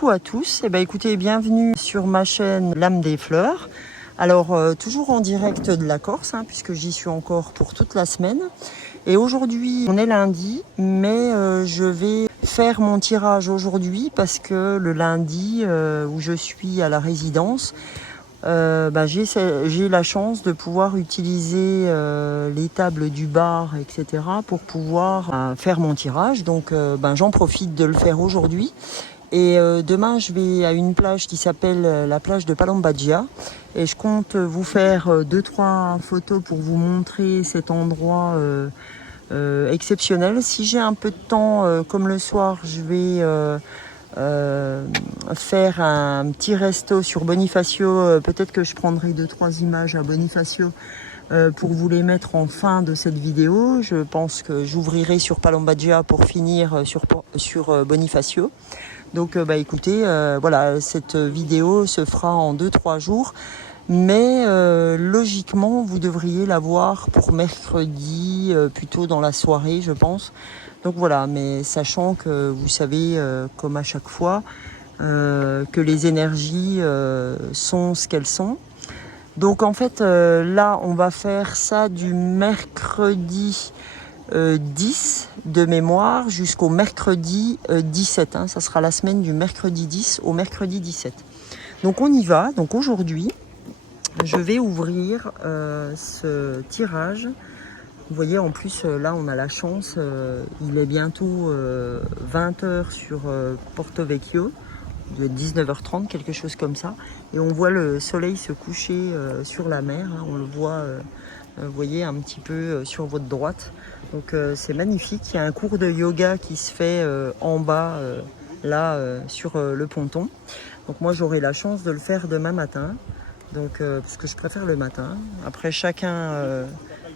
Coucou à tous, écoutez, bienvenue sur ma chaîne L'âme des fleurs. Alors toujours en direct de la Corse, puisque j'y suis encore pour toute la semaine. Et aujourd'hui, on est lundi, mais je vais faire mon tirage aujourd'hui parce que le lundi où je suis à la résidence, j'ai la chance de pouvoir utiliser les tables du bar, etc. pour pouvoir faire mon tirage. Donc j'en profite de le faire aujourd'hui. Et demain, je vais à une plage qui s'appelle la plage de Palombagia. Et je compte vous faire 2-3 photos pour vous montrer cet endroit exceptionnel. Si j'ai un peu de temps, comme le soir, je vais faire un petit resto sur Bonifacio. Peut-être que je prendrai 2-3 images à Bonifacio pour vous les mettre en fin de cette vidéo. Je pense que j'ouvrirai sur Palombagia pour finir sur Bonifacio. Donc écoutez, voilà, cette vidéo se fera en 2-3 jours. Mais logiquement, vous devriez la voir pour mercredi, plutôt dans la soirée, je pense. Donc voilà, mais sachant que vous savez, comme à chaque fois, que les énergies sont ce qu'elles sont. Donc en fait, là, on va faire ça du mercredi 10 de mémoire jusqu'au mercredi 17. Ça sera la semaine du mercredi 10 au mercredi 17. Donc on y va. Donc aujourd'hui, je vais ouvrir ce tirage. Vous voyez, en plus, là, on a la chance. Il est bientôt 20h sur Porto Vecchio. Il doit être 19h30, quelque chose comme ça. Et on voit le soleil se coucher sur la mer. On le voit, vous voyez, un petit peu sur votre droite. Donc c'est magnifique. Il y a un cours de yoga qui se fait en bas, sur le ponton. Donc moi, j'aurai la chance de le faire demain matin. Donc, parce que je préfère le matin. Après, chacun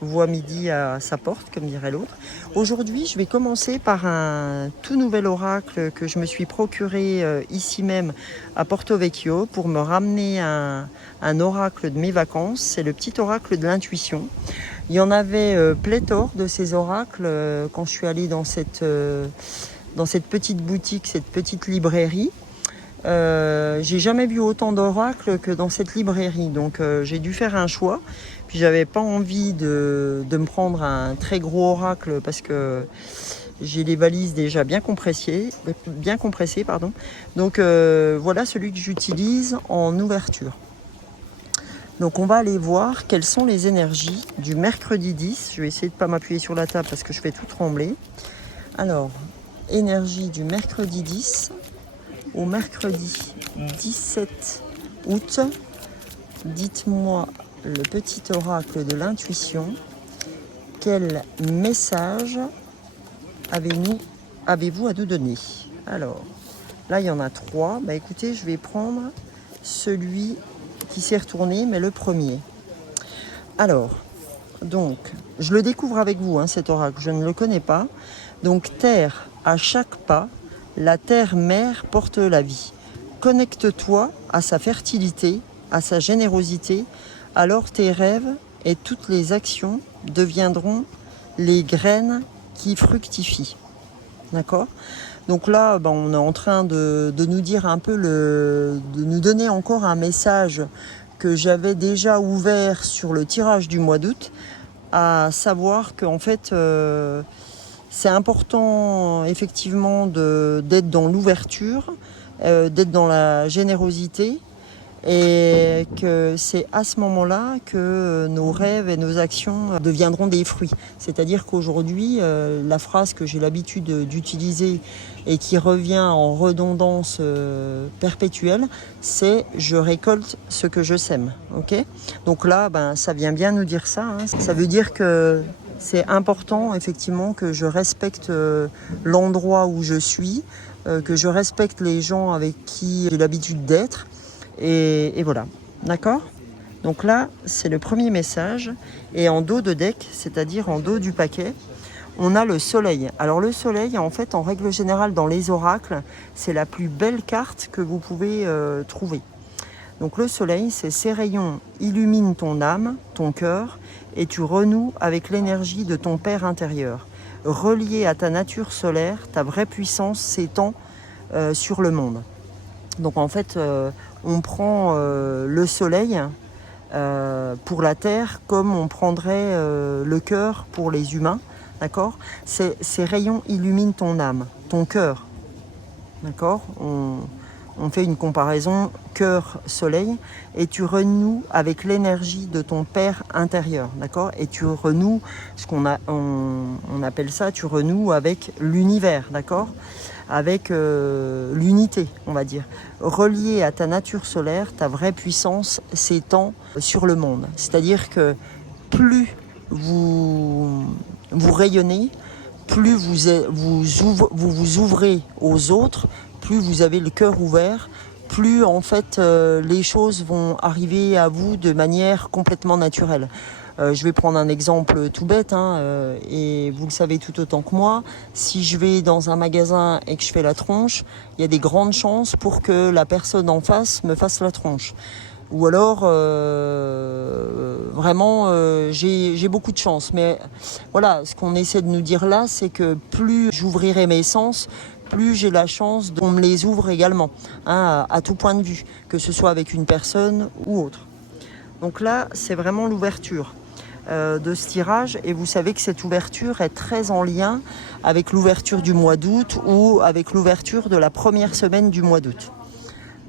voit midi à sa porte, comme dirait l'autre. Aujourd'hui, je vais commencer par un tout nouvel oracle que je me suis procuré ici même à Porto Vecchio pour me ramener un oracle de mes vacances. C'est le petit oracle de l'intuition. Il y en avait pléthore de ces oracles quand je suis allée dans cette petite boutique, cette petite librairie. J'ai jamais vu autant d'oracles que dans cette librairie, donc j'ai dû faire un choix. Puis j'avais pas envie de me prendre un très gros oracle parce que j'ai les valises déjà bien compressées, pardon. Donc voilà celui que j'utilise en ouverture. Donc on va aller voir quelles sont les énergies du mercredi 10. Je vais essayer de ne pas m'appuyer sur la table parce que je fais tout trembler. Alors, énergie du mercredi 10 au mercredi 17 août. Dites-moi, le petit oracle de l'intuition, quel message avez-vous à nous donner? Alors, là il y en a 3. Écoutez, je vais prendre celui qui s'est retourné, mais le premier. Alors, donc, je le découvre avec vous, cet oracle, je ne le connais pas. Donc, terre, à chaque pas, la terre-mère porte la vie. Connecte-toi à sa fertilité, à sa générosité, alors tes rêves et toutes les actions deviendront les graines qui fructifient. D'accord ? Donc là, on est en train de nous dire un peu, de nous donner encore un message que j'avais déjà ouvert sur le tirage du mois d'août, à savoir qu'en fait, c'est important effectivement d'être dans l'ouverture, d'être dans la générosité, et que c'est à ce moment-là que nos rêves et nos actions deviendront des fruits. C'est-à-dire qu'aujourd'hui, la phrase que j'ai l'habitude d'utiliser et qui revient en redondance perpétuelle, c'est « je récolte ce que je sème ». Okay ? Donc là, ça vient bien nous dire ça. Ça veut dire que c'est important effectivement que je respecte l'endroit où je suis, que je respecte les gens avec qui j'ai l'habitude d'être. Et voilà, d'accord ? Donc là, c'est le premier message. Et en dos de deck, c'est-à-dire en dos du paquet, on a le soleil. Alors le soleil, en fait, en règle générale, dans les oracles, c'est la plus belle carte que vous pouvez trouver. Donc le soleil, c'est ses rayons illuminent ton âme, ton cœur, et tu renoues avec l'énergie de ton père intérieur. Relié à ta nature solaire, ta vraie puissance s'étend sur le monde. Donc en fait, on prend le soleil pour la Terre comme on prendrait le cœur pour les humains, d'accord? Ces rayons illuminent ton âme, ton cœur, d'accord? On fait une comparaison cœur-soleil et tu renoues avec l'énergie de ton père intérieur, d'accord? Et tu renoues, on appelle ça, tu renoues avec l'univers, d'accord? Avec l'unité, on va dire. Relié à ta nature solaire, ta vraie puissance s'étend sur le monde. C'est-à-dire que plus vous rayonnez, plus vous ouvrez aux autres, plus vous avez le cœur ouvert, plus en fait les choses vont arriver à vous de manière complètement naturelle. Je vais prendre un exemple tout bête, et vous le savez tout autant que moi. Si je vais dans un magasin et que je fais la tronche, il y a des grandes chances pour que la personne en face me fasse la tronche. Ou alors, vraiment, j'ai beaucoup de chance. Mais voilà, ce qu'on essaie de nous dire là, c'est que plus j'ouvrirai mes sens, plus j'ai la chance qu'on me les ouvre également, à tout point de vue, que ce soit avec une personne ou autre. Donc là, c'est vraiment l'ouverture de ce tirage, et vous savez que cette ouverture est très en lien avec l'ouverture du mois d'août ou avec l'ouverture de la première semaine du mois d'août.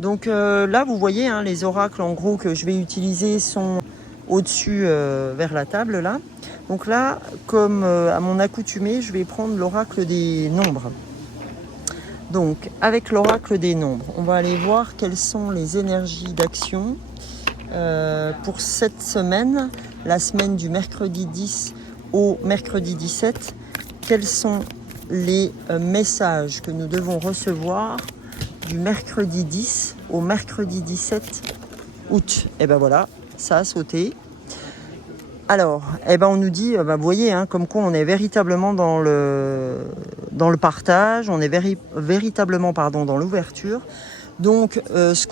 Donc là, vous voyez, les oracles en gros que je vais utiliser sont au-dessus vers la table là. Donc là, comme à mon accoutumée, je vais prendre l'oracle des nombres. Donc avec l'oracle des nombres, on va aller voir quelles sont les énergies d'action pour cette semaine, la semaine du mercredi 10 au mercredi 17. Quels sont les messages que nous devons recevoir du mercredi 10 au mercredi 17 août? Et ben voilà, ça a sauté. Alors, on nous dit, vous voyez, comme quoi on est véritablement dans le partage, on est véritablement dans l'ouverture. Donc, ce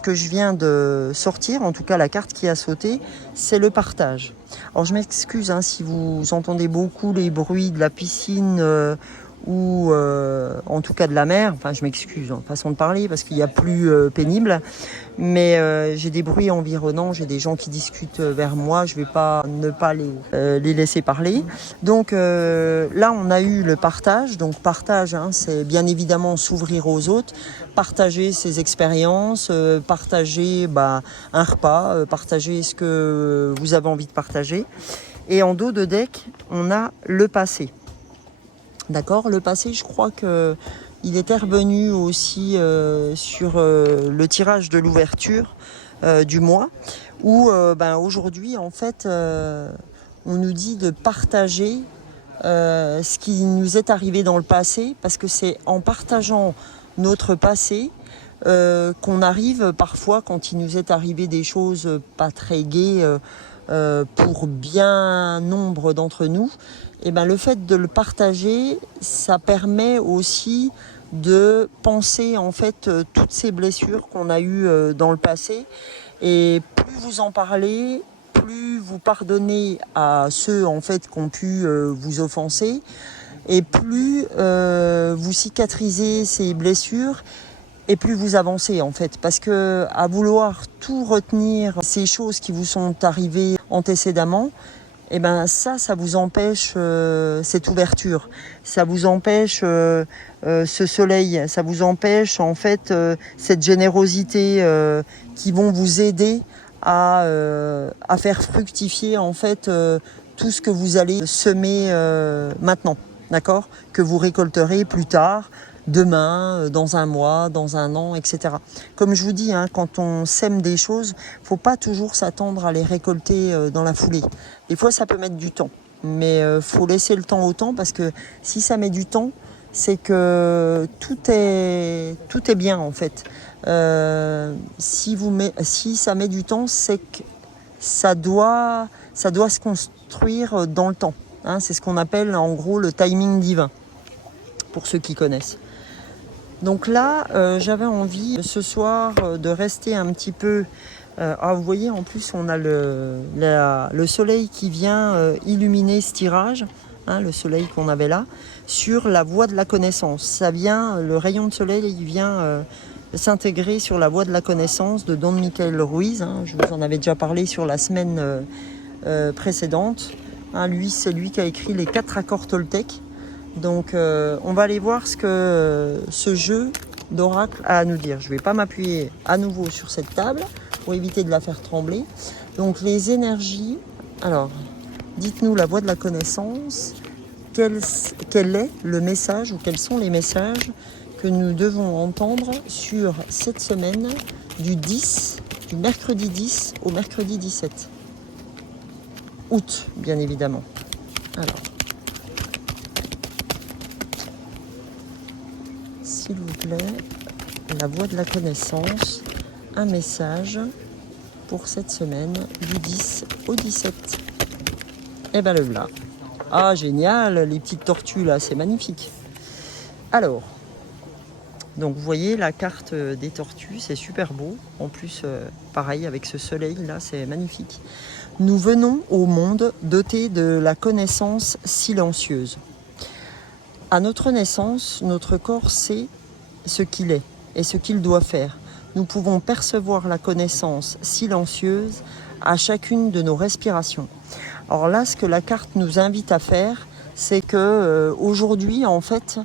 que je viens de sortir, en tout cas la carte qui a sauté, c'est le partage. Alors, je m'excuse si vous entendez beaucoup les bruits de la piscine ou en tout cas de la mer. Enfin, je m'excuse, façon de parler, parce qu'il y a plus pénible. Mais j'ai des bruits environnants, j'ai des gens qui discutent vers moi, je ne vais pas ne pas les laisser parler. Donc là, on a eu le partage. Donc partage, c'est bien évidemment s'ouvrir aux autres, partager ses expériences, partager un repas, partager ce que vous avez envie de partager. Et en dos de deck, on a le passé. D'accord, le passé, je crois que il est revenu aussi sur le tirage de l'ouverture du mois, où aujourd'hui, en fait, on nous dit de partager ce qui nous est arrivé dans le passé, parce que c'est en partageant notre passé qu'on arrive parfois, quand il nous est arrivé des choses pas très gaies pour bien nombre d'entre nous, et le fait de le partager, ça permet aussi de penser en fait toutes ces blessures qu'on a eues dans le passé. Et plus vous en parlez, plus vous pardonnez à ceux en fait qui ont pu vous offenser, et plus vous cicatrisez ces blessures, et plus vous avancez en fait. Parce que à vouloir tout retenir, ces choses qui vous sont arrivées antécédemment, ça vous empêche cette ouverture, ça vous empêche ce soleil, ça vous empêche en fait cette générosité qui vont vous aider à faire fructifier en fait tout ce que vous allez semer maintenant, d'accord, que vous récolterez plus tard, demain, dans un mois, dans un an, etc. Comme je vous dis, quand on sème des choses, faut pas toujours s'attendre à les récolter dans la foulée. Des fois, ça peut mettre du temps, mais faut laisser le temps au temps, parce que si ça met du temps, c'est que tout est bien en fait. Si ça met du temps, c'est que ça doit se construire dans le temps. C'est ce qu'on appelle en gros le timing divin, pour ceux qui connaissent. Donc là, j'avais envie ce soir de rester un petit peu... vous voyez, en plus, on a le soleil qui vient illuminer ce tirage, le soleil qu'on avait là, sur la voie de la connaissance. Ça vient, le rayon de soleil, il vient s'intégrer sur la voie de la connaissance de Don Miguel Ruiz. Je vous en avais déjà parlé sur la semaine précédente. Lui, c'est lui qui a écrit les 4 accords Toltec. Donc on va aller voir ce que ce jeu d'oracle a à nous dire. Je ne vais pas m'appuyer à nouveau sur cette table pour éviter de la faire trembler. Donc les énergies, alors dites-nous la voie de la connaissance, quel est le message ou quels sont les messages que nous devons entendre sur cette semaine du mercredi 10 au mercredi 17 août, bien évidemment. Alors, s'il vous plaît, la voie de la connaissance, un message pour cette semaine du 10 au 17. Et ben le voilà. Ah génial, les petites tortues là, c'est magnifique. Alors, donc vous voyez la carte des tortues, c'est super beau. En plus, pareil avec ce soleil là, c'est magnifique. Nous venons au monde doté de la connaissance silencieuse. À notre naissance, notre corps sait ce qu'il est et ce qu'il doit faire. Nous pouvons percevoir la connaissance silencieuse à chacune de nos respirations. Alors là, ce que la carte nous invite à faire, c'est que aujourd'hui, en fait,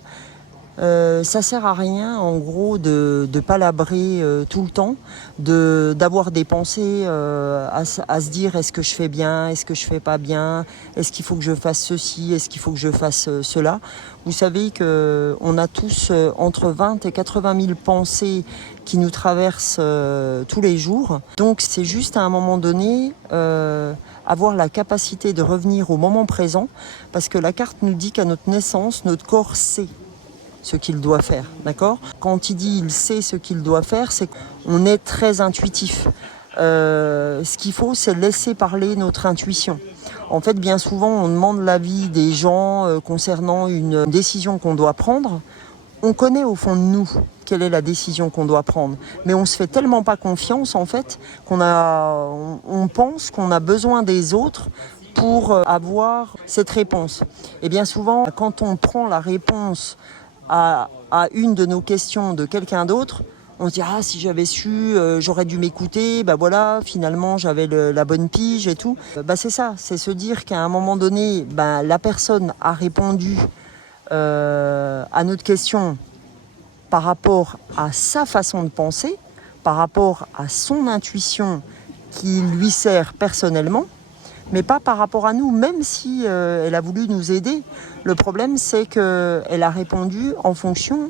ça sert à rien, en gros, de palabrer tout le temps, d'avoir des pensées à se dire est-ce que je fais bien, est-ce que je fais pas bien, est-ce qu'il faut que je fasse ceci, est-ce qu'il faut que je fasse cela. Vous savez que on a tous entre 20 et 80 000 pensées qui nous traversent tous les jours. Donc c'est juste à un moment donné avoir la capacité de revenir au moment présent, parce que la carte nous dit qu'à notre naissance, notre corps sait ce qu'il doit faire, d'accord ? Quand il dit il sait ce qu'il doit faire, c'est qu'on est très intuitif. Ce qu'il faut, c'est laisser parler notre intuition. En fait, bien souvent, on demande l'avis des gens concernant une décision qu'on doit prendre. On connaît au fond de nous quelle est la décision qu'on doit prendre, mais on se fait tellement pas confiance en fait on pense qu'on a besoin des autres pour avoir cette réponse. Et bien souvent, quand on prend la réponse à une de nos questions de quelqu'un d'autre, on se dit ah si j'avais su, j'aurais dû m'écouter, bah voilà, finalement j'avais la bonne pige et tout. C'est ça, c'est se dire qu'à un moment donné, la personne a répondu à notre question par rapport à sa façon de penser, par rapport à son intuition qui lui sert personnellement, mais pas par rapport à nous, même si elle a voulu nous aider. Le problème, c'est qu'elle a répondu en fonction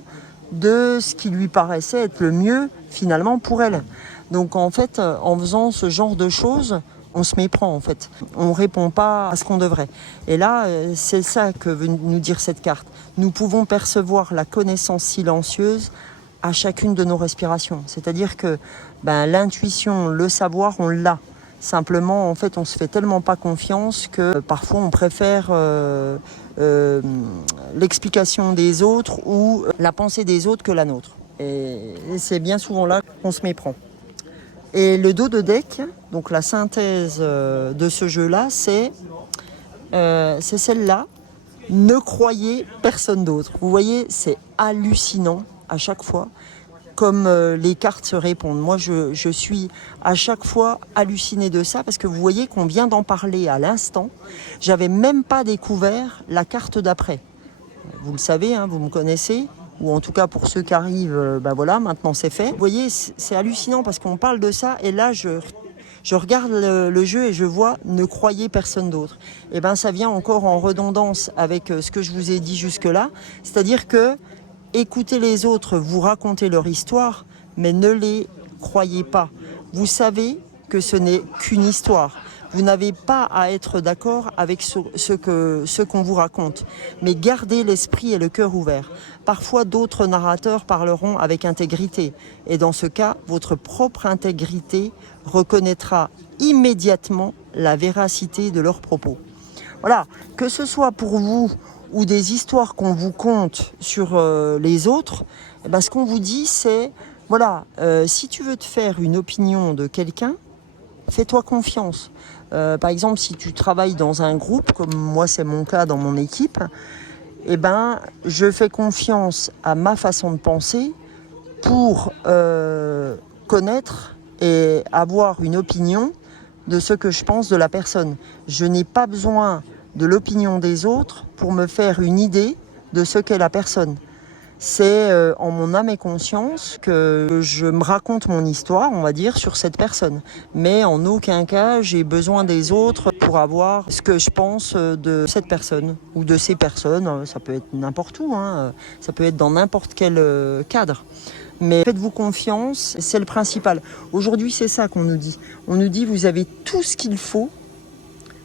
de ce qui lui paraissait être le mieux, finalement, pour elle. Donc, en fait, en faisant ce genre de choses, on se méprend, en fait. On ne répond pas à ce qu'on devrait. Et là, c'est ça que veut nous dire cette carte. Nous pouvons percevoir la connaissance silencieuse à chacune de nos respirations. C'est-à-dire que l'intuition, le savoir, on l'a. Simplement, en fait, on se fait tellement pas confiance que parfois on préfère l'explication des autres ou la pensée des autres que la nôtre. Et c'est bien souvent là qu'on se méprend. Et le dos de deck, donc la synthèse de ce jeu-là, c'est celle-là. Ne croyez personne d'autre. Vous voyez, c'est hallucinant à chaque fois. Comme les cartes se répondent. Moi, je suis à chaque fois hallucinée de ça parce que vous voyez qu'on vient d'en parler à l'instant. J'avais même pas découvert la carte d'après. Vous le savez, vous me connaissez, ou en tout cas pour ceux qui arrivent, voilà, maintenant c'est fait. Vous voyez, c'est hallucinant parce qu'on parle de ça et là, je regarde le jeu et je vois ne croyez personne d'autre. Et ça vient encore en redondance avec ce que je vous ai dit jusque-là. C'est-à-dire que écoutez les autres vous raconter leur histoire, mais ne les croyez pas. Vous savez que ce n'est qu'une histoire. Vous n'avez pas à être d'accord avec ce qu'on vous raconte, mais gardez l'esprit et le cœur ouverts. Parfois, d'autres narrateurs parleront avec intégrité, et dans ce cas, votre propre intégrité reconnaîtra immédiatement la véracité de leurs propos. Voilà, que ce soit pour vous ou des histoires qu'on vous conte sur les autres, ce qu'on vous dit c'est, voilà, si tu veux te faire une opinion de quelqu'un, fais-toi confiance. Par exemple, si tu travailles dans un groupe, comme moi c'est mon cas dans mon équipe, je fais confiance à ma façon de penser pour connaître et avoir une opinion de ce que je pense de la personne. Je n'ai pas besoin de l'opinion des autres pour me faire une idée de ce qu'est la personne. C'est en mon âme et conscience que je me raconte mon histoire, on va dire, sur cette personne. Mais en aucun cas, j'ai besoin des autres pour avoir ce que je pense de cette personne ou de ces personnes. Ça peut être n'importe où, hein. Ça peut être dans n'importe quel cadre. Mais faites-vous confiance, c'est le principal. Aujourd'hui, c'est ça qu'on nous dit. On nous dit, vous avez tout ce qu'il faut.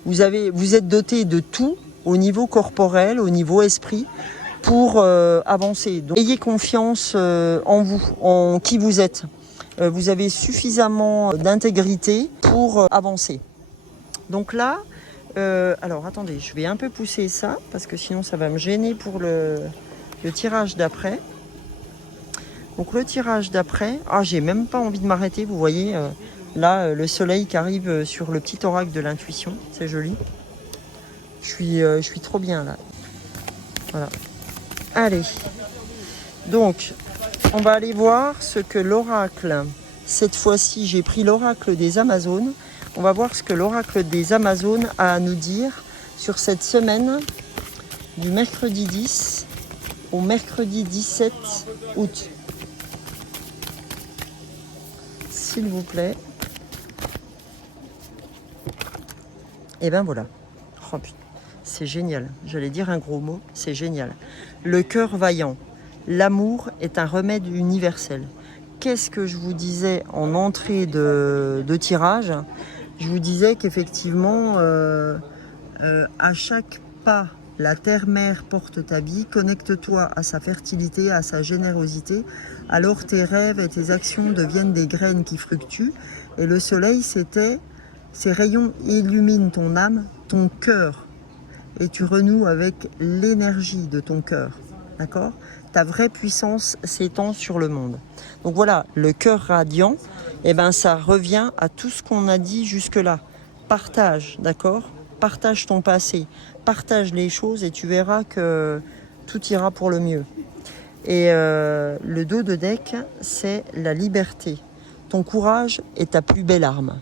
Vous êtes doté de tout au niveau corporel, au niveau esprit, pour avancer. Donc, ayez confiance en vous, en qui vous êtes. Vous avez suffisamment d'intégrité pour avancer. Donc là, alors attendez, je vais un peu pousser ça, parce que sinon ça va me gêner pour le tirage d'après. Donc le tirage d'après, j'ai même pas envie de m'arrêter, vous voyez, là le soleil qui arrive sur le petit oracle de l'intuition, c'est joli. Je suis trop bien là. Voilà. Allez, donc on va aller voir ce que l'oracle, cette fois-ci j'ai pris l'oracle des Amazones, on va voir ce que l'oracle des Amazones a à nous dire sur cette semaine du mercredi 10 au mercredi 17 août. S'il vous plaît. Et ben voilà. Oh putain, c'est génial. J'allais dire un gros mot, c'est génial. Le cœur vaillant. L'amour est un remède universel. Qu'est-ce que je vous disais en entrée de tirage? Je vous disais qu'effectivement, à chaque pas, la terre-mère porte ta vie, connecte-toi à sa fertilité, à sa générosité, alors tes rêves et tes actions deviennent des graines qui fructuent. Et le soleil, ces rayons illuminent ton âme, ton cœur, et tu renoues avec l'énergie de ton cœur, d'accord? Ta vraie puissance s'étend sur le monde. Donc voilà, le cœur radiant, eh ben ça revient à tout ce qu'on a dit jusque-là. Partage, d'accord? Partage ton passé, partage les choses et tu verras que tout ira pour le mieux. Et le dos de deck, c'est la liberté. Ton courage est ta plus belle arme.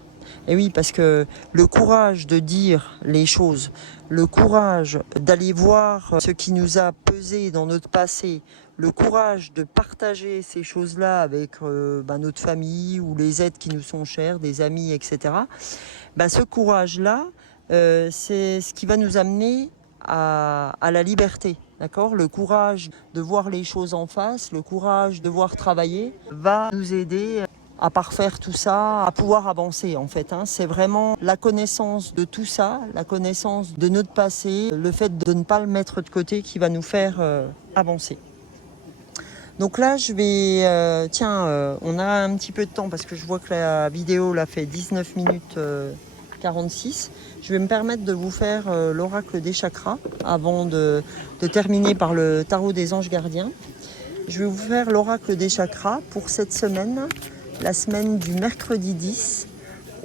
Et oui, parce que le courage de dire les choses, le courage d'aller voir ce qui nous a pesé dans notre passé, le courage de partager ces choses-là avec notre famille ou les êtres qui nous sont chers, des amis, etc. Ce courage-là, c'est ce qui va nous amener à la liberté. D'accord ? Le courage de voir les choses en face, le courage de devoir travailler va nous aider à parfaire tout ça, à pouvoir avancer en fait. C'est vraiment la connaissance de tout ça, la connaissance de notre passé, le fait de ne pas le mettre de côté qui va nous faire avancer. Donc là, je vais... on a un petit peu de temps parce que je vois que la vidéo là fait 19 minutes 46. Je vais me permettre de vous faire l'oracle des chakras avant de terminer par le tarot des anges gardiens. Je vais vous faire l'oracle des chakras pour cette semaine, la semaine du mercredi 10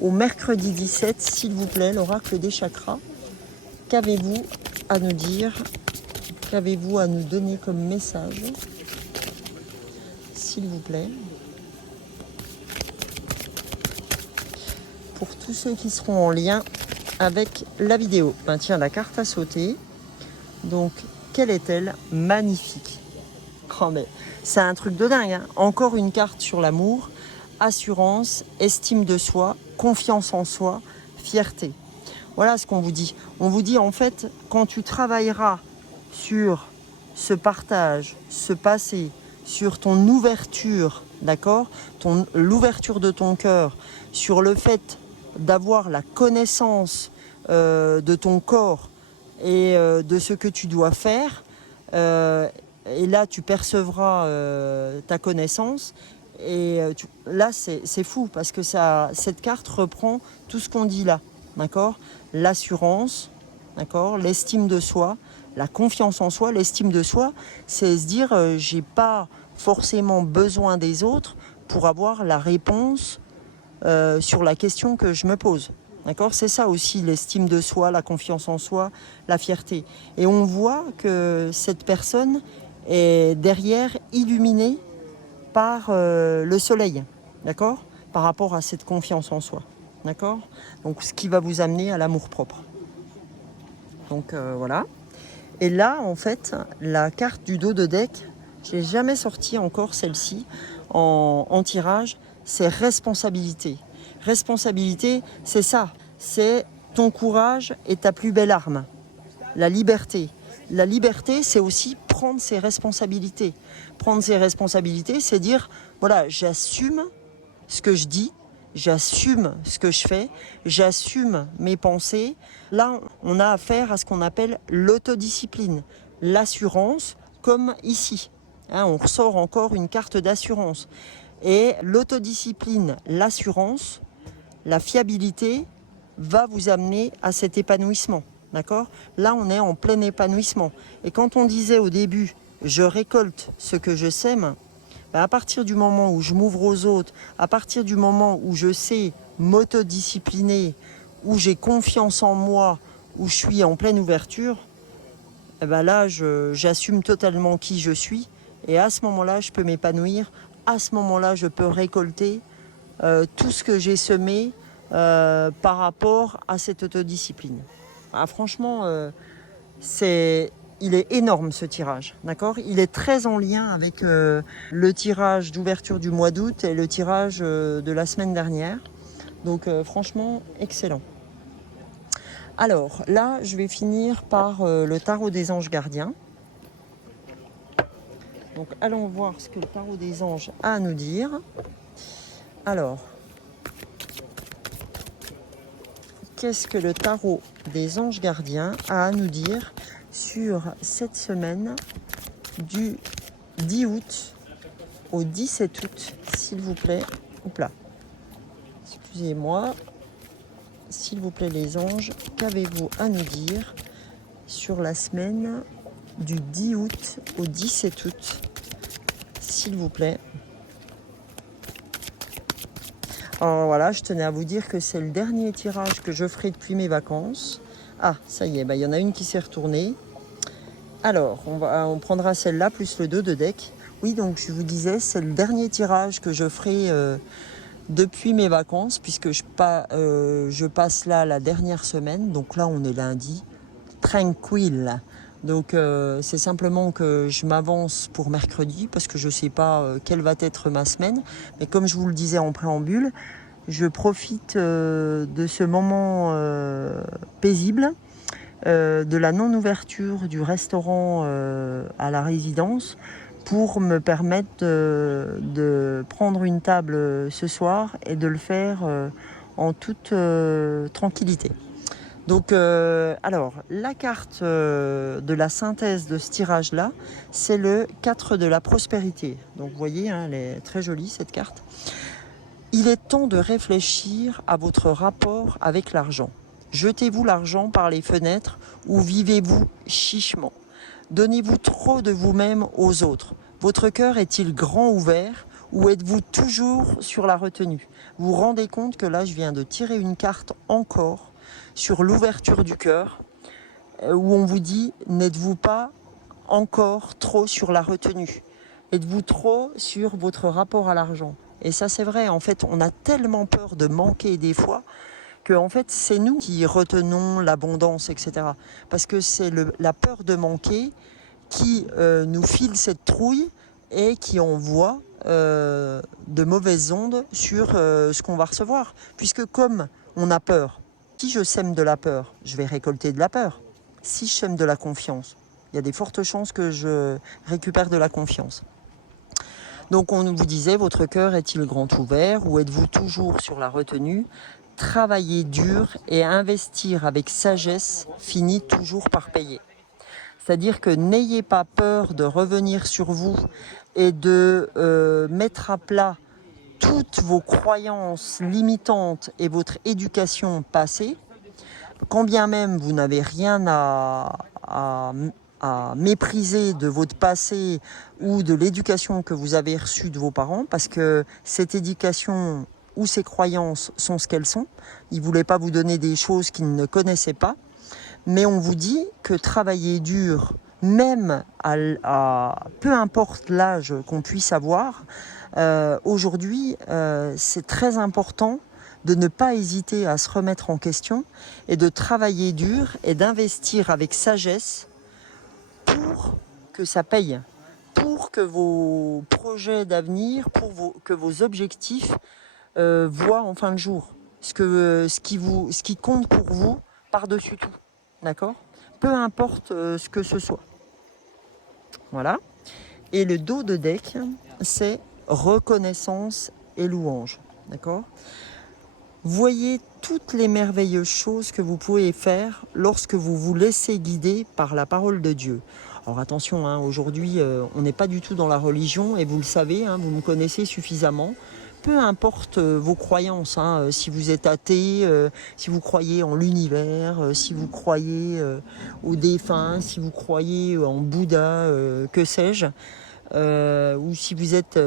au mercredi 17, s'il vous plaît, l'oracle des chakras. Qu'avez-vous à nous dire? Qu'avez-vous à nous donner comme message? S'il vous plaît. Pour tous ceux qui seront en lien avec la vidéo. Tiens, la carte a sauté. Donc, quelle est-elle? Magnifique. Oh, mais c'est un truc de dingue. Encore une carte sur l'amour, assurance, estime de soi, confiance en soi, fierté. Voilà ce qu'on vous dit. On vous dit en fait, quand tu travailleras sur ce partage, ce passé, sur ton ouverture, d'accord, l'ouverture de ton cœur, sur le fait d'avoir la connaissance de ton corps et de ce que tu dois faire, et là tu percevras ta connaissance, et là c'est fou parce que cette carte reprend tout ce qu'on dit là, d'accord, l'assurance, d'accord, l'estime de soi, la confiance en soi. L'estime de soi, c'est se dire j'ai pas forcément besoin des autres pour avoir la réponse sur la question que je me pose. D'accord ? C'est ça aussi l'estime de soi, la confiance en soi, la fierté. Et on voit que cette personne est derrière illuminée par le soleil, d'accord? Par rapport à cette confiance en soi, d'accord? Donc ce qui va vous amener à l'amour-propre. Donc voilà. Et là, en fait, la carte du dos de deck, je n'ai jamais sorti encore celle-ci en tirage, c'est responsabilité. Responsabilité, c'est ça, c'est ton courage et ta plus belle arme, la liberté. La liberté, c'est aussi prendre ses responsabilités. Prendre ses responsabilités, c'est dire, voilà, j'assume ce que je dis, j'assume ce que je fais, j'assume mes pensées. Là, on a affaire à ce qu'on appelle l'autodiscipline, l'assurance, comme ici. Hein, on ressort encore une carte d'assurance. Et l'autodiscipline, l'assurance, la fiabilité va vous amener à cet épanouissement. D'accord? Là, on est en plein épanouissement. Et quand on disait au début, je récolte ce que je sème, à partir du moment où je m'ouvre aux autres, à partir du moment où je sais m'autodiscipliner, où j'ai confiance en moi, où je suis en pleine ouverture, et ben là, j'assume totalement qui je suis. Et à ce moment-là, je peux m'épanouir. À ce moment-là, je peux récolter tout ce que j'ai semé par rapport à cette autodiscipline. Ah, franchement, il est énorme ce tirage, d'accord? Il est très en lien avec le tirage d'ouverture du mois d'août et le tirage de la semaine dernière. Donc franchement, excellent. Alors là, je vais finir par le tarot des anges gardiens. Donc allons voir ce que le tarot des anges a à nous dire. Alors, qu'est-ce que le tarot des anges gardiens a à nous dire sur cette semaine du 10 août au 17 août, s'il vous plaît. Hop là. Excusez-moi. S'il vous plaît les anges, qu'avez-vous à nous dire sur la semaine du 10 août au 17 août, s'il vous plaît. Alors voilà, je tenais à vous dire que c'est le dernier tirage que je ferai depuis mes vacances. Ah, ça y est, il y en a une qui s'est retournée. Alors, on prendra celle-là plus le 2 de deck. Oui, donc je vous disais, c'est le dernier tirage que je ferai depuis mes vacances, puisque je passe là la dernière semaine. Donc là, on est lundi, tranquille. Donc c'est simplement que je m'avance pour mercredi, parce que je ne sais pas quelle va être ma semaine. Mais comme je vous le disais en préambule, je profite de ce moment paisible, de la non-ouverture du restaurant à la résidence, pour me permettre de prendre une table ce soir et de le faire en toute tranquillité. Donc, alors, la carte de la synthèse de ce tirage-là, c'est le 4 de la prospérité. Donc, vous voyez, hein, elle est très jolie, cette carte. Il est temps de réfléchir à votre rapport avec l'argent. Jetez-vous l'argent par les fenêtres ou vivez-vous chichement? Donnez-vous trop de vous-même aux autres? Votre cœur est-il grand ouvert ou êtes-vous toujours sur la retenue? Vous vous rendez compte que là, je viens de tirer une carte encore sur l'ouverture du cœur, où on vous dit, n'êtes-vous pas encore trop sur la retenue? Êtes-vous trop sur votre rapport à l'argent? Et ça, c'est vrai, en fait, on a tellement peur de manquer des fois, que en fait, c'est nous qui retenons l'abondance, etc. Parce que c'est la peur de manquer qui nous file cette trouille et qui envoie de mauvaises ondes sur ce qu'on va recevoir. Puisque comme on a peur, si je sème de la peur, je vais récolter de la peur. Si je sème de la confiance, il y a des fortes chances que je récupère de la confiance. Donc on vous disait, votre cœur est-il grand ouvert ou êtes-vous toujours sur la retenue? Travailler dur et investir avec sagesse finit toujours par payer. C'est-à-dire que n'ayez pas peur de revenir sur vous et de mettre à plat toutes vos croyances limitantes et votre éducation passée, quand bien même vous n'avez rien à mépriser de votre passé ou de l'éducation que vous avez reçue de vos parents, parce que cette éducation ou ces croyances sont ce qu'elles sont. Ils ne voulaient pas vous donner des choses qu'ils ne connaissaient pas, mais on vous dit que travailler dur, même à peu importe l'âge qu'on puisse avoir, Aujourd'hui, c'est très important de ne pas hésiter à se remettre en question et de travailler dur et d'investir avec sagesse pour que ça paye, pour que vos projets d'avenir, que vos objectifs voient enfin le jour, ce qui compte pour vous par-dessus tout, d'accord? Peu importe ce que ce soit. Voilà. Et le dos de deck, c'est reconnaissance et louange, d'accord? Voyez toutes les merveilleuses choses que vous pouvez faire lorsque vous vous laissez guider par la parole de Dieu. Alors attention, hein, aujourd'hui, on n'est pas du tout dans la religion et vous le savez, hein, vous me connaissez suffisamment. Peu importe vos croyances, hein, si vous êtes athée, si vous croyez en l'univers, si vous croyez aux défunts, si vous croyez en Bouddha, que sais-je, ou si vous êtes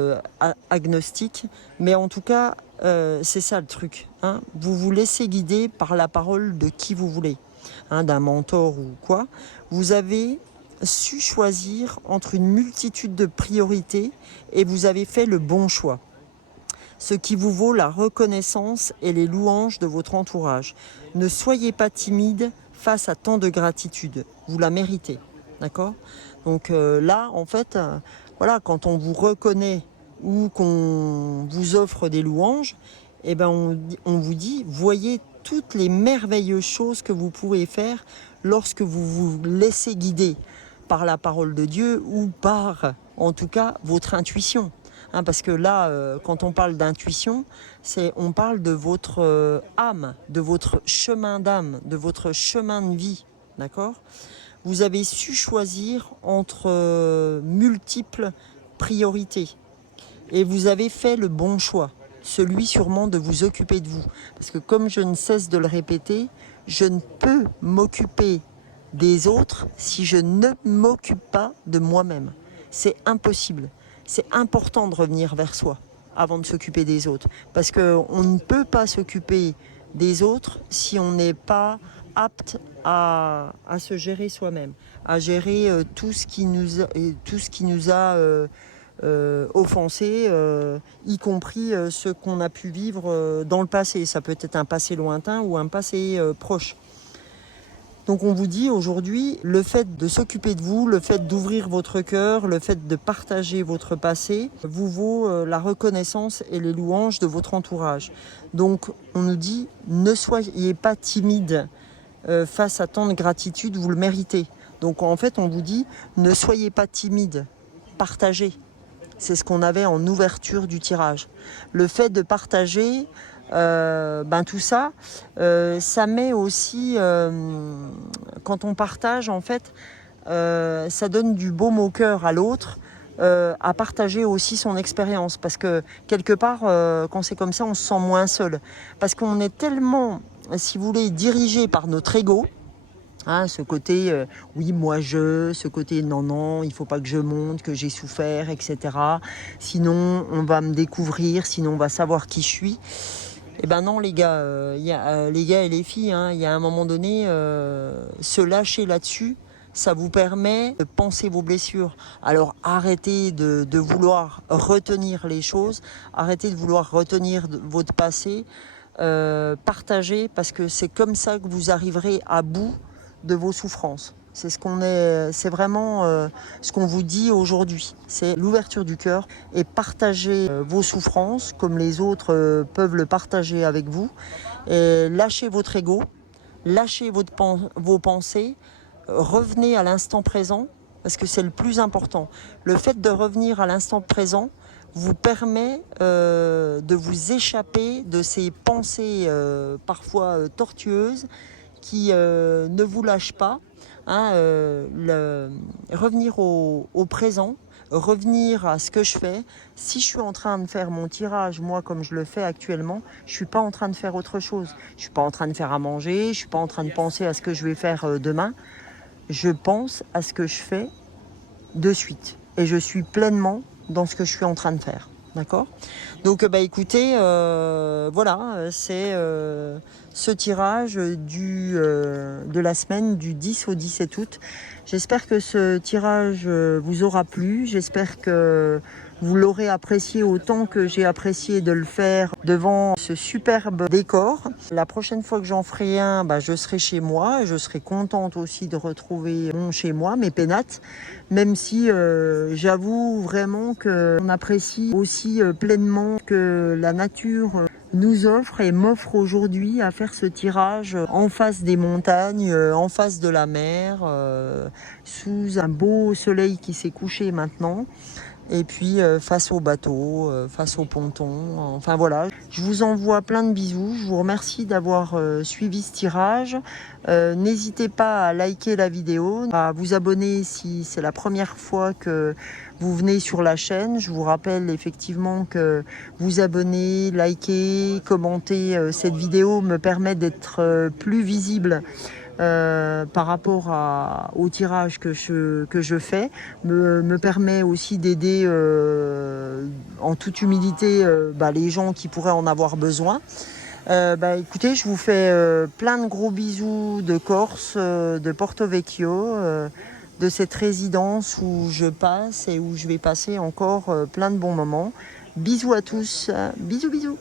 agnostique. Mais en tout cas, c'est ça le truc. Hein. Vous vous laissez guider par la parole de qui vous voulez, hein, d'un mentor ou quoi. Vous avez su choisir entre une multitude de priorités et vous avez fait le bon choix. Ce qui vous vaut la reconnaissance et les louanges de votre entourage. Ne soyez pas timide face à tant de gratitude. Vous la méritez. D'accord ? Donc là, en fait, voilà, quand on vous reconnaît ou qu'on vous offre des louanges, eh ben on vous dit, voyez toutes les merveilleuses choses que vous pouvez faire lorsque vous vous laissez guider par la parole de Dieu ou par, en tout cas, votre intuition. Hein, parce que là, quand on parle d'intuition, on parle de votre âme, de votre chemin d'âme, de votre chemin de vie, d'accord ? Vous avez su choisir entre multiples priorités et vous avez fait le bon choix, celui sûrement de vous occuper de vous. Parce que comme je ne cesse de le répéter, je ne peux m'occuper des autres si je ne m'occupe pas de moi-même. C'est impossible. C'est important de revenir vers soi avant de s'occuper des autres. Parce qu'on ne peut pas s'occuper des autres si on n'est pas apte à se gérer soi-même, à gérer tout ce qui nous a offensés, y compris ce qu'on a pu vivre dans le passé. Ça peut être un passé lointain ou un passé proche. Donc on vous dit aujourd'hui, le fait de s'occuper de vous, le fait d'ouvrir votre cœur, le fait de partager votre passé, vous vaut la reconnaissance et les louanges de votre entourage. Donc on nous dit, ne soyez pas timide face à tant de gratitude, vous le méritez. Donc en fait on vous dit, ne soyez pas timide, partagez. C'est ce qu'on avait en ouverture du tirage. Le fait de partager, tout ça, ça met aussi, quand on partage, en fait, ça donne du baume au cœur à l'autre, à partager aussi son expérience. Parce que quelque part, quand c'est comme ça, on se sent moins seul. Parce qu'on est tellement, si vous voulez, dirigé par notre ego. Hein, ce côté oui moi ce côté non il faut pas que je montre que j'ai souffert, etc. Sinon on va me découvrir, sinon on va savoir qui je suis. Eh ben non les gars, les gars et les filles, hein, il y a un moment donné se lâcher là-dessus, ça vous permet de penser vos blessures. Alors arrêtez de vouloir retenir les choses, arrêtez de vouloir retenir votre passé, partagez, parce que c'est comme ça que vous arriverez à bout de vos souffrances. C'est vraiment ce qu'on vous dit aujourd'hui. C'est l'ouverture du cœur et partager vos souffrances comme les autres peuvent le partager avec vous. Et lâchez votre ego, lâchez vos pensées, revenez à l'instant présent parce que c'est le plus important. Le fait de revenir à l'instant présent vous permet de vous échapper de ces pensées parfois tortueuses qui ne vous lâche pas, hein, revenir au présent, revenir à ce que je fais. Si je suis en train de faire mon tirage, moi, comme je le fais actuellement, je ne suis pas en train de faire autre chose. Je ne suis pas en train de faire à manger, je ne suis pas en train de penser à ce que je vais faire demain. Je pense à ce que je fais de suite. Et je suis pleinement dans ce que je suis en train de faire. D'accord ? Donc écoutez, voilà, c'est ce tirage de la semaine du 10 au 17 août. J'espère que ce tirage vous aura plu. J'espère que vous l'aurez apprécié autant que j'ai apprécié de le faire devant ce superbe décor. La prochaine fois que j'en ferai un, je serai chez moi. Je serai contente aussi de retrouver mon chez moi, mes pénates. Même si j'avoue vraiment qu'on apprécie aussi pleinement que la nature nous offre et m'offre aujourd'hui à faire ce tirage en face des montagnes, en face de la mer, sous un beau soleil qui s'est couché maintenant. Et puis face au bateau, face au ponton, enfin voilà. Je vous envoie plein de bisous, je vous remercie d'avoir suivi ce tirage. N'hésitez pas à liker la vidéo, à vous abonner si c'est la première fois que vous venez sur la chaîne. Je vous rappelle effectivement que vous abonner, liker, commenter cette vidéo me permet d'être plus visible par rapport au tirage que je fais, me permet aussi d'aider en toute humilité les gens qui pourraient en avoir besoin. Écoutez, je vous fais plein de gros bisous de Corse, de Porto Vecchio, de cette résidence où je passe et où je vais passer encore plein de bons moments. Bisous à tous, bisous bisous.